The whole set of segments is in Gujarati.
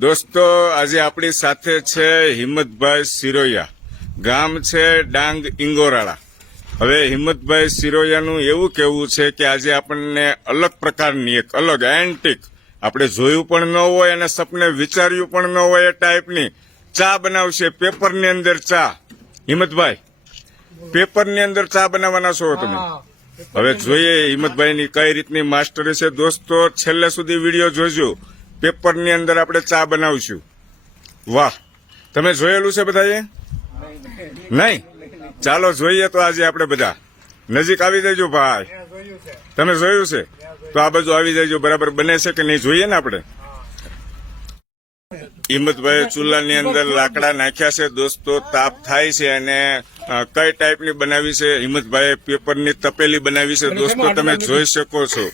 દોસ્તો આજે આપણી સાથે છે હિંમતભાઈ સિરોયા. ગામ છે ડાંગ ઇંગોરાળા. હવે હિંમતભાઈ સિરોયાનું એવું કહેવું છે કે આજે આપણને અલગ પ્રકારની એક અલગ એન્ટિક આપણે જોયું પણ ન હોય અને સપને વિચાર્યું પણ ન હોય એ ટાઈપની ચા બનાવશે પેપરની અંદર ચા. હિંમતભાઈ પેપરની અંદર ચા બનાવવાના છો તમે? હવે જોઈએ હિંમતભાઈની કઈ રીતની માસ્ટરી છે. દોસ્તો છેલ્લે સુધી વીડિયો જોજો. પેપરની અંદર આપણે ચા બનાવશું. વાહ. તમે જોયેલું છે બધાએ? નહીં? ચાલો જોઈએ તો આજે આપણે બધા. નજીક આવી જજો ભાઈ. તમે જોયું છે? તો આ બાજુ આવી જજો. બરાબર બને છે કે નહીં? જોઈએ ને આપણે. હિંમતભાઈ ચૂલાની અંદર લાકડા નાખ્યા છે. દોસ્તો, તાપ થાય છે અને કઈ ટાઈપની બનાવી છે? હિંમતભાઈ પેપરની તપેલી બનાવી છે. દોસ્તો, તમે જોઈ શકો છો.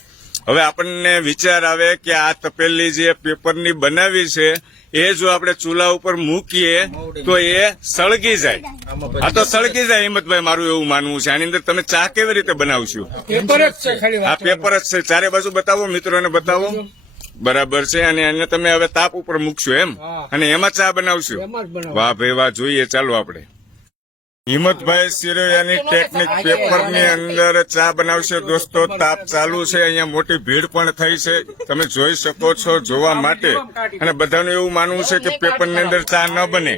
હવે આપણને વિચાર આવે કે આ તપેલી જે પેપરની બનાવી છે એ જો આપણે ચૂલા ઉપર મૂકીએ તો એ સળગી જાય. આ તો સળગી જાય હિંમતભાઈ મારું એવું માનવું છે. આની અંદર તમે ચા કેવી રીતે બનાવશો? પેપર જ છે આ પેપર જ છે. ચારે બાજુ બતાવો મિત્રોને બતાવો. બરાબર છે અને એને તમે હવે તાપ ઉપર મૂકશો એમ? અને એમાં ચા બનાવશો. વાહ ભાઈ વાહ જોઈએ ચાલો આપણે. હિંમતભાઈ સિરોયાની ટેકનિક પેપરની અંદર ચા બનાવશે દોસ્તો તાપ ચાલુ છે અહીંયા મોટી ભીડ પણ થઈ છે. તમે જોઈ શકો છો જોવા માટે. અને બધાનું એવું માનવું છે કે પેપરની અંદર ચા ન બને.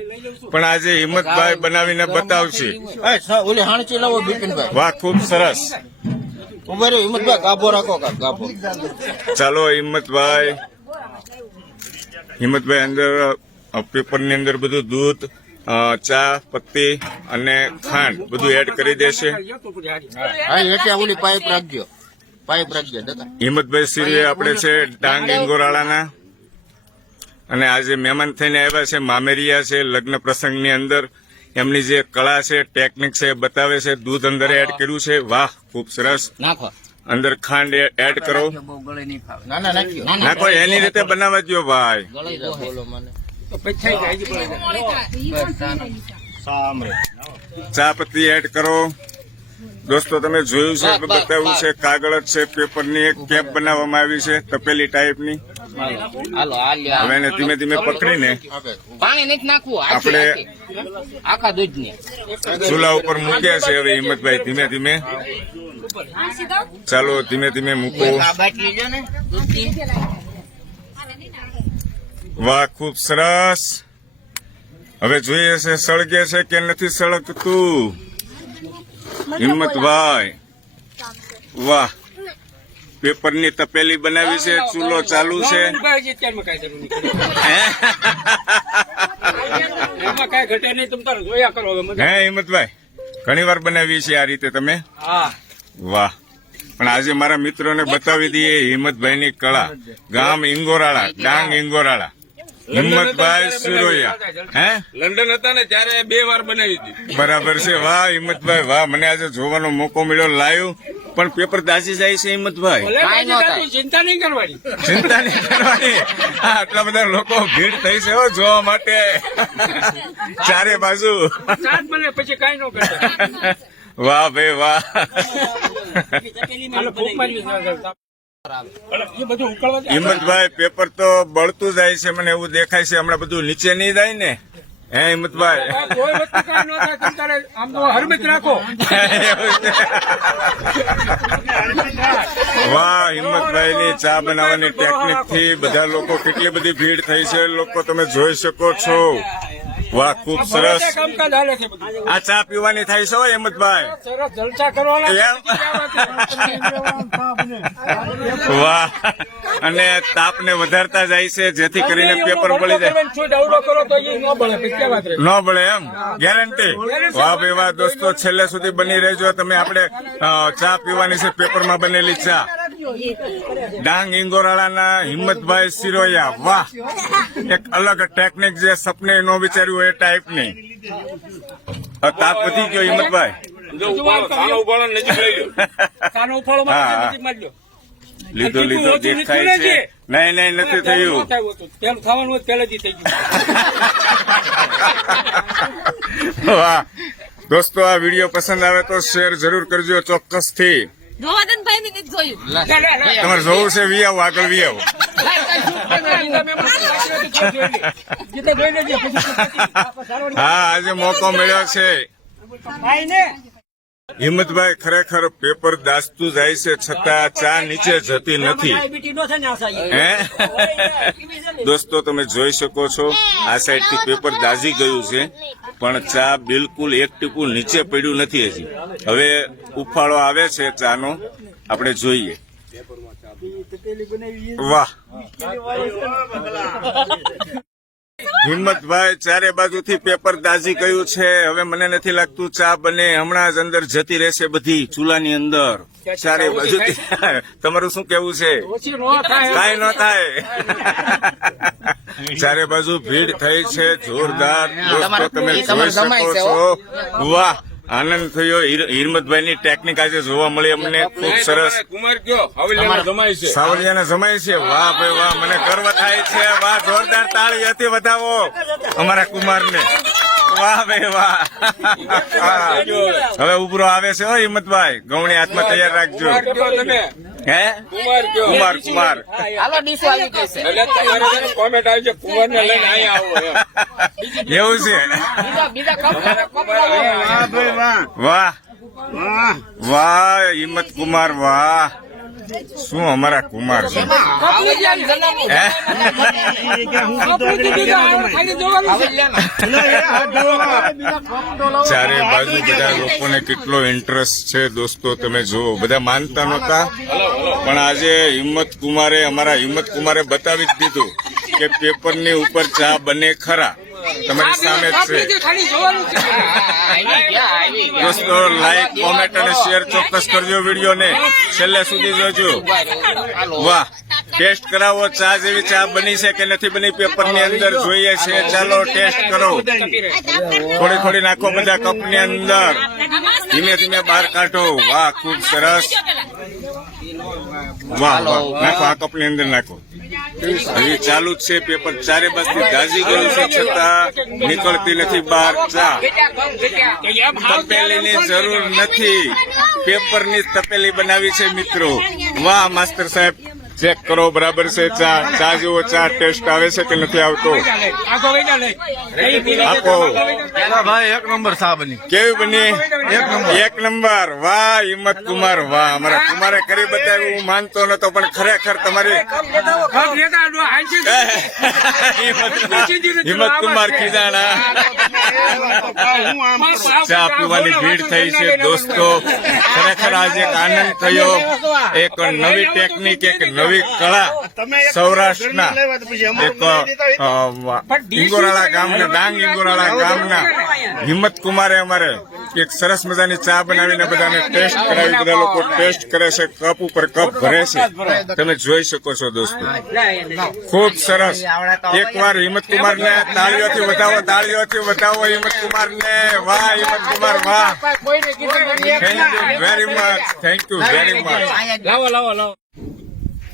પણ આજે હિંમતભાઈ બનાવીને બતાવશે. વાહ ખૂબ સરસ. હિંમતભાઈ ગાભો રાખો ગાભો. ચાલો હિંમતભાઈ. હિંમતભાઈ અંદર પેપરની અંદર બધું દૂધ ચા પત્તી અને ખાંડ બધું એડ કરી દેશે. પાઇપ રાખજો. પાઇપ રાખજો હિંમતભાઈ શ્રી આપણે છે ડાંગ ઇંગોરાળાના અને આજે મહેમાન થઈને આવ્યા છે મામેરિયા છે લગ્ન પ્રસંગની અંદર એમની જે કળા છે ટેકનિક છે એ બતાવે છે દૂધ અંદર એડ કર્યું છે. વાહ ખૂબ સરસ. નાખો. અંદર ખાંડ એડ કરો. ના ના નાખો એની રીતે બનાવવા દો ભાઈ. ચા પત્તી એડ કરો. દોસ્તો તમે જોયું છે કે બતાવ્યું છે. કાગળ જ છે પેપરની એક કેપ બનાવવામાં આવી છે તપેલી ટાઈપની હાલો હવે એને ધીમે ધીમે પકડીને પાણી નથી નાખવું આખી આપણે- આખા. દૂધની ચૂલા ઉપર મૂક્યા છે હવે હિંમતભાઈ ધીમે ધીમે. ચાલો ધીમે ધીમે મૂકો આ બાટલી લ્યો ને દૂધની. વાહ ખૂબ સરસ. હવે જોઈએ છે સળગે છે કે નથી સળગતું? હિંમતભાઈ વાહ. પેપરની તપેલી બનાવી છે ચૂલો ચાલુ છે. ભાઈ છે ત્યારમાં કાંઈ જરૂર નહીં. હે? એમાં કાંઈ ઘટે નહીં તમ તારે જોયા કરો હવે મને. હે હિંમતભાઈ ઘણી વાર બનાવી છે આ રીતે તમે. વાહ. પણ આજે મારા મિત્રોને બતાવી દઈએ હિંમતભાઈની કળા. ગામ ઇંગોરાળા ડાંગ ઇંગોરાળા. હિંમતભાઈ સુરોયા. હે? લંડન હતા ને ત્યારે બે વાર બનાવી હતી. બરાબર છે. વાહ હિંમતભાઈ વાહ. મને આજે જોવાનો મોકો મળ્યો લાઈવ પણ પેપર દાસી જાય છે હિંમતભાઈ? ચિંતા નહીં કરવાની. ચિંતા નહીં કરવાની. આટલા બધા લોકો ભીડ થઈ છે હો જોવા માટે. ચારે બાજુ. પછી કઈ ન કરતા. વાહ ભાઈ વાહ. હિંમતભાઈ, પેપર તો બળતું જાય છે, મને એવું દેખાય છે, હમણાં બધું નીચે નહીં જાય ને? હે, હિંમતભાઈ? વાહ હિંમતભાઈ ની ચા બનાવવાની ટેકનિકથી બધા લોકો કેટલી બધી ભીડ થઈ છે લોકો તમે જોઈ શકો છો. વાહ ખૂબ સરસ. કામકાજ હાલે છે આ ચા પીવાની થાય છે હિંમતભાઈ. સરસ જલસા કરવાના વાહ. અને તાપને વધારતા જાય છે જેથી કરીને પેપર બળી જાય. ન બળે ન એમ? ગેરંટી વાહ ભાઈ વાહ દોસ્તો છેલ્લે સુધી બની રહેજો. તમે આપણે ચા પીવાની છે પેપરમાં બનેલી ચા. ડાંગ ઇંગોરાળાના હિંમતભાઈ સિરોયા વાહ! એક અલગ ટેકનિક જે સપને નો વિચાર્યું હોય એ ટાઈપની તાપ વધી ગયો હિંમતભાઈ. લીધો લીધો જે દેખાય છે. નહીં નહીં નથી થયું. પેલું થવાનું પહેલેથી થઈ ગયું. વાહ. દોસ્તો આ વીડિયો પસંદ આવે તો શેર જરૂર કરજો ચોક્કસથી. ગોવર્ધનભાઈ ને જોયું. તમારે જોવું છે વી આવો આગળ વી આવો. હા આજે મોકો મળ્યો છે. હિંમતભાઈ ખરેખર પેપર દાસતું જાય છે છતાં ચા નીચે જતી નથી. ડાયાબિટીસ નો છે ને આ સાહેબ. હે? દોસ્તો તમે જોઈ શકો છો આ સાઈડથી પેપર દાઝી ગયું છે પણ ચા બિલકુલ એક ટીપું નીચે પડ્યું નથી હજી. હવે ઉફાળો આવે છે ચાનો આપણે જોઈએ. વાહ. હિંમતભાઈ ચારે બાજુથી પેપર દાઝી ગયું છે. હવે મને નથી લાગતું ચા બને. હમણાં જ અંદર જતી રહેશે બધી ચૂલાની અંદર. ચારે બાજુથી. તમારું શું કેવું છે? થાય. કાંઈ ન થાય. ચારે બાજુ ભીડ થઈ છે જોરદાર. તમે જોઈ શકો છો. વાહ. આનંદ થયો. હિર- હિરમતભાઈ ની ટેકનિક આજે જોવા મળી અમને. ખૂબ સરસ. કુમાર કયો? છે. સાવલિયાને જમાય છે. વાહ ભાઈ વાહ મને ગર્વ થાય છે. વાહ જોરદાર તાળી હતી વધાવો અમારા કુમારને. વાહ ભાઈ વાહ. હવે ઉભરો આવે છે હો હિંમતભાઈ. ગૌણી હાથમાં તૈયાર રાખજો. હે? કુમાર કયો? કુમાર કુમાર. હાલો ડીશો આવી જશે એટલે તમારે કોમેન્ટ આવી છે કુમાર ને લઈને અહીંયા આવો એવું છે? બીજા બીજા કપ વાહ. વાહ હિંમત કુમાર વાહ. શું અમારા કુમાર છે. ચારે બાજુ બધા લોકોને કેટલો ઇન્ટરેસ્ટ છે દોસ્તો, તમે જુઓ. બધા માનતા નહોતા, પણ આજે હિંમત કુમારે, અમારા હિંમત કુમારે બતાવી જ દીધું કે પેપરની ઉપર ચા બને ખરા. તમારી સામે જ છે. ખાલી ખાલી જોવાનું છે. આવી ગયા આવી ગયા દોસ્તો લાઈક કોમેન્ટ અને શેર ચોક્કસ કરજો વિડીયોને. છેલ્લે સુધી જોજો. વાહ. ટેસ્ટ કરાવો ચા જેવી ચા બની છે કે નથી બની પેપરની અંદર જોઈએ છે. ચાલો ટેસ્ટ કરો. થોડી થોડી નાખો બધા કપની અંદર. ધીમે ધીમે બહાર કાઢો. વાહ ખૂબ સરસ. વાહ વાહ. નાખો આ કપની અંદર નાખો. હજી ચાલુ જ છે પેપર ચારે બાજુ ગાજી ગયું છે, છતાં નીકળતી નથી બહાર. ચા તપેલીની જરૂર નથી. પેપરની તપેલી બનાવી છે મિત્રો. વાહ, માસ્ટર સાહેબ. ચેક કરો બરાબર છે? ચા ચા જેવો ચા ટેસ્ટ આવે છે કે નથી આવતો. આપો. ભાઈ એક નંબર બની. કેવી બની? એક નંબર. વાહ હિંમત કુમાર વાહ. અમારા કુમારે કરી બતાવ્યું હું માનતો નતો પણ ખરેખર તમારી હિંમત કુમાર ખીજાણા ચા પીવાની ભીડ થઈ છે દોસ્તો. ખરેખર આજે એક આનંદ થયો. એક નવી ટેકનિક એક નવી કળા સૌરાષ્ટ્રના. એક ઇંગોરાળા ગામના ડાંગ ઇંગોરાળા ગામના. હિંમત કુમારે અમારે એક સરસ મજાની ચા બનાવીને બધાને ટેસ્ટ કરાવી બધા લોકો ટેસ્ટ કરે છે કપ ઉપર કપ ભરે છે. તમે જોઈ શકો છો દોસ્તો. ખૂબ સરસ. એકવાર હિંમત કુમારને તાળીઓથી વધાવો તાળીઓથી વધાવો હિંમત કુમાર ને વાહ. હિંમત કુમાર વાહ thank you very much thank you very much લાવો લાવો લાવો.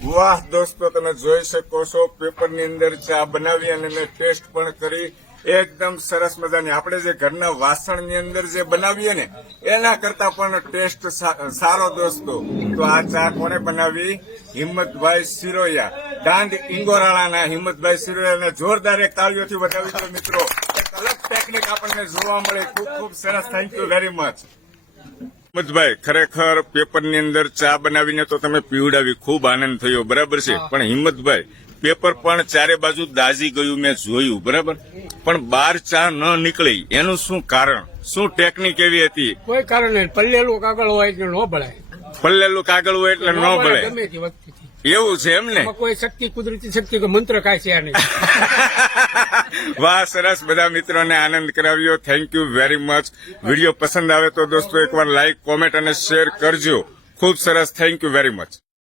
વાહ, દોસ્તો, તમે જોઈ શકો છો, પેપરની અંદર ચા બનાવી અને મેં ટેસ્ટ પણ કરી. એકદમ સરસ મજાની. આપણે જે ઘરના વાસણની અંદર જે બનાવીએ ને, એના કરતા પણ ટેસ્ટ સારો દોસ્તો. તો આ ચા કોને બનાવી? હિંમતભાઈ સિરોયા દાંડ ઇંગોરાળાના હિંમતભાઈ સિરોયાને જોરદાર એક તાળીઓથી વધાવી દો મિત્રો. અલગ ટેકનિક આપણને જોવા મળે. ખૂબ ખૂબ સરસ. થેન્ક યુ વેરી મચ હિંમતભાઈ ખરેખર પેપરની અંદર ચા બનાવીને તો તમે પીવડાવી ખૂબ આનંદ થયો બરાબર છે? પણ હિંમતભાઈ પેપર પણ ચારે બાજુ દાઝી ગયું મેં જોયું બરાબર? પણ બાર ચા ન નીકળી એનું શું કારણ? શું ટેકનિક એવી હતી? કોઈ કારણ નહીં. પલ્લેલું કાગળ હોય એટલે ન ભળાય પલ્લેલું કાગળ હોય એટલે ન ભળે ગમે તે વખતે એવું છે એમ ને? કોઈ શક્તિ કુદરતી શક્તિ કે મંત્ર કાંઈ છે નહીં. વાહ, સરસ. બધા મિત્રોને આનંદ કરાવ્યો. Thank you very much video પસંદ આવે તો દોસ્તો, એકવાર લાઇક કોમેન્ટ અને શેર કરજો. ખૂબ સરસ. Thank you very much